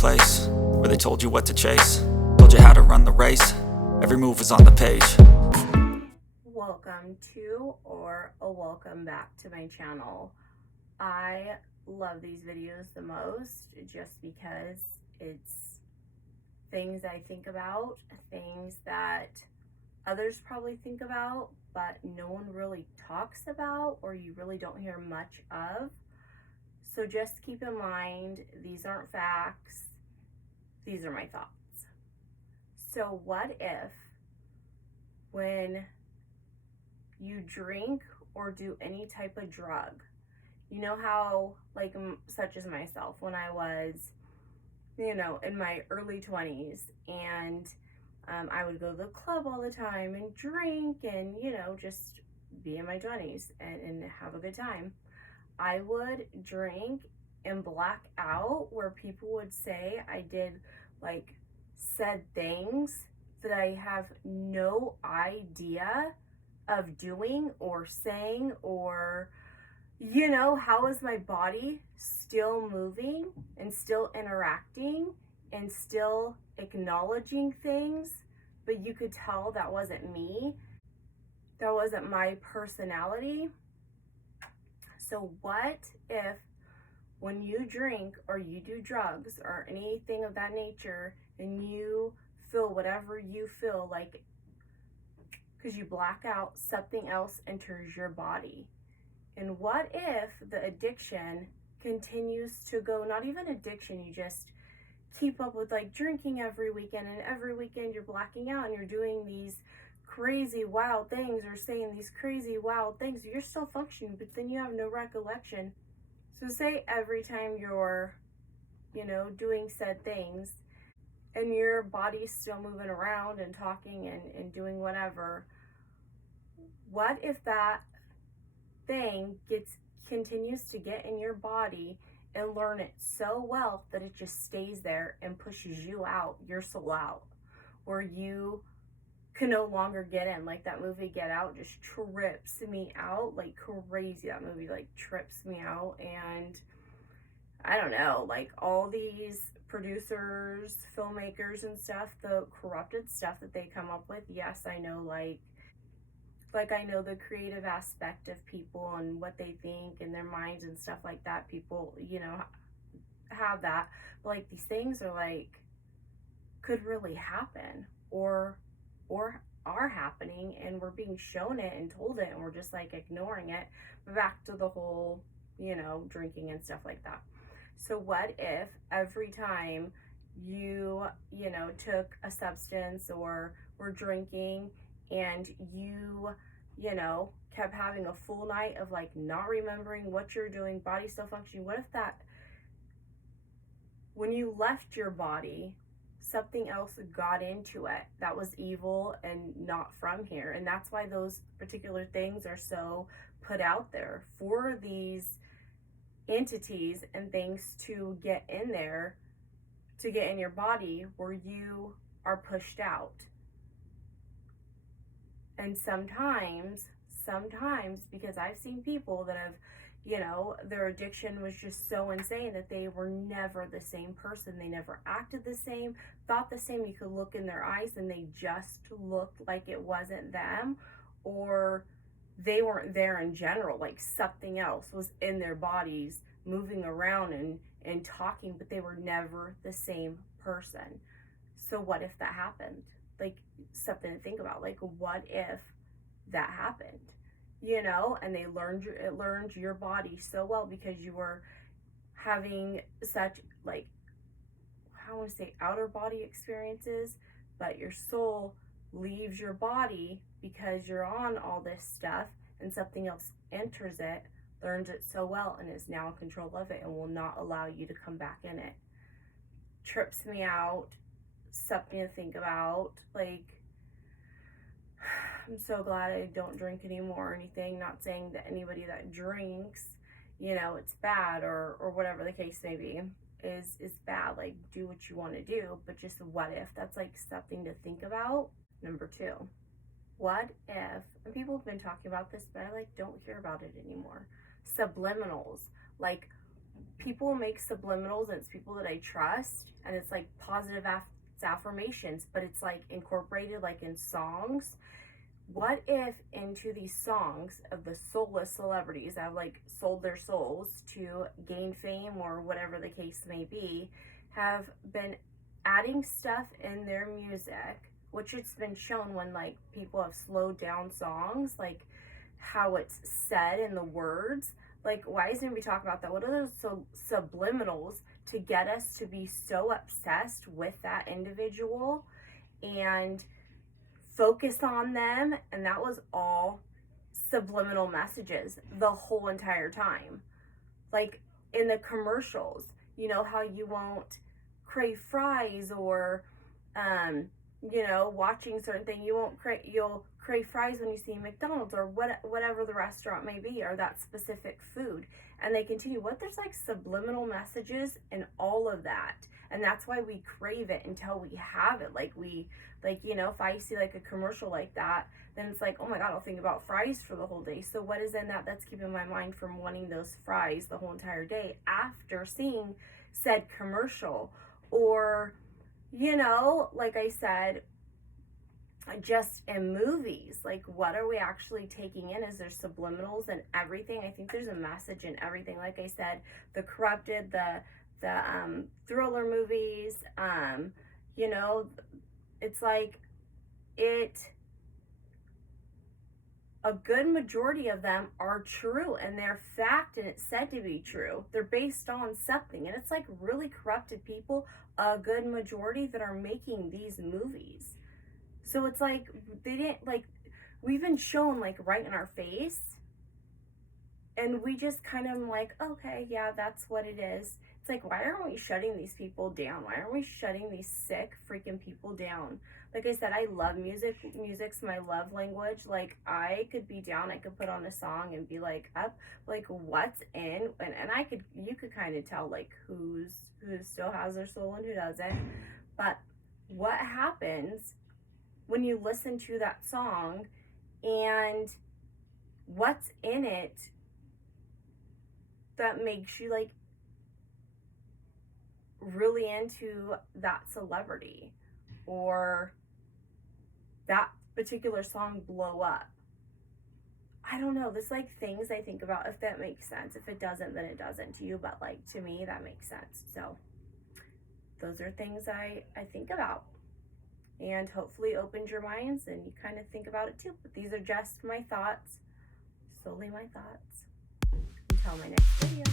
place where they told you what to chase, told you how to run the race. Every move was on the page. Welcome to or a welcome back to my channel. I love these videos the most just because it's things I think about, things that others probably think about, but no one really talks about or you really don't hear much of. So just keep in mind, these aren't facts, these are my thoughts. So what if when you drink or do any type of drug, you know how, like, such as myself, when I was, in my early 20s, and I would go to the club all the time and drink and, just be in my 20s and have a good time. I would drink and black out where people would say I did, like, said things that I have no idea of doing or saying, or how is my body still moving and still interacting and still acknowledging things, but you could tell that wasn't me, that wasn't my personality. So what if when you drink or you do drugs or anything of that nature and you feel whatever you feel, like, because you black out, something else enters your body? And what if the addiction continues to go, not even addiction, you just keep up with, like, drinking every weekend, and every weekend you're blacking out and you're doing these crazy wild things or saying these crazy wild things, you're still functioning, but then you have no recollection. So say every time you're, doing said things and your body's still moving around and talking and doing whatever, what if that thing continues to get in your body and learn it so well that it just stays there and pushes you out, your soul out, where you can no longer get in? Like that movie Get Out just trips me out like crazy. That movie like trips me out. And I don't know, like all these producers, filmmakers and stuff, the corrupted stuff that they come up with, yes, I know, like I know the creative aspect of people and what they think in their minds and stuff like that. People, have that. But like these things are like, could really happen or are happening, and we're being shown it and told it and we're just like ignoring it. But back to the whole, drinking and stuff like that. So what if every time you, took a substance or were drinking and you, kept having a full night of like not remembering what you're doing, body still functioning? What if that, when you left your body, something else got into it that was evil and not from here? And that's why those particular things are so put out there, for these entities and things to get in there, to get in your body where you are pushed out. And sometimes, because I've seen people that have, their addiction was just so insane that they were never the same person. They never acted the same, thought the same. You could look in their eyes and they just looked like it wasn't them, or they weren't there in general. Like something else was in their bodies moving around and talking, but they were never the same person. So what if that happened? Like, something to think about. Like, what if that happened? And they learned your body so well because you were having such, like, I want to say outer body experiences, but your soul leaves your body because you're on all this stuff and something else enters it, learns it so well, and is now in control of it and will not allow you to come back in it. Trips me out. Something to think about. Like, I'm so glad I don't drink anymore or anything. Not saying that anybody that drinks, it's bad or whatever the case may be, is bad. Like, do what you want to do, but just what if? That's like something to think about. Number 2, what if, and people have been talking about this, but I don't hear about it anymore. Subliminals. Like, people make subliminals, and it's people that I trust, and it's like positive affirmations, but it's like incorporated like in songs. What if into these songs of the soulless celebrities that have like sold their souls to gain fame or whatever the case may be, have been adding stuff in their music, which it's been shown when like people have slowed down songs, like how it's said in the words. Like, why isn't anybody talking about that? What are those subliminals to get us to be so obsessed with that individual and focus on them? And that was all subliminal messages the whole entire time. Like in the commercials, you know how you won't crave fries, or you know, watching certain thing, you'll crave fries when you see McDonald's or whatever the restaurant may be, or that specific food. And they continue, what, there's like subliminal messages in all of that, and that's why we crave it until we have it. Like, you know, if I see like a commercial like that, then it's like, oh my god, I'll think about fries for the whole day. So what is in that that's keeping my mind from wanting those fries the whole entire day after seeing said commercial? Or, you know, like I said, just in movies, like, what are we actually taking in? Is there subliminals in everything? I think there's a message in everything. Like I said, the corrupted, the thriller movies, you know, it's like a good majority of them are true, and they're fact, and it's said to be true. They're based on something, and it's like really corrupted people, a good majority, that are making these movies. So it's like, they didn't, like, we've been shown like right in our face, and we just kind of like, okay, yeah, that's what it is. It's like, why aren't we shutting these people down? Why aren't we shutting these sick freaking people down? Like I said, I love music. Music's my love language. Like, I could be down, I could put on a song and be like up, like, what's in, and you could kind of tell like who still has their soul and who doesn't. But what happens when you listen to that song, and what's in it that makes you like really into that celebrity, or that particular song blow up? I don't know. There's like things I think about, if that makes sense. If it doesn't, then it doesn't to you, but like to me, that makes sense. So those are things I think about, and hopefully opens your minds and you kind of think about it too. But these are just my thoughts, solely my thoughts. Until my next video.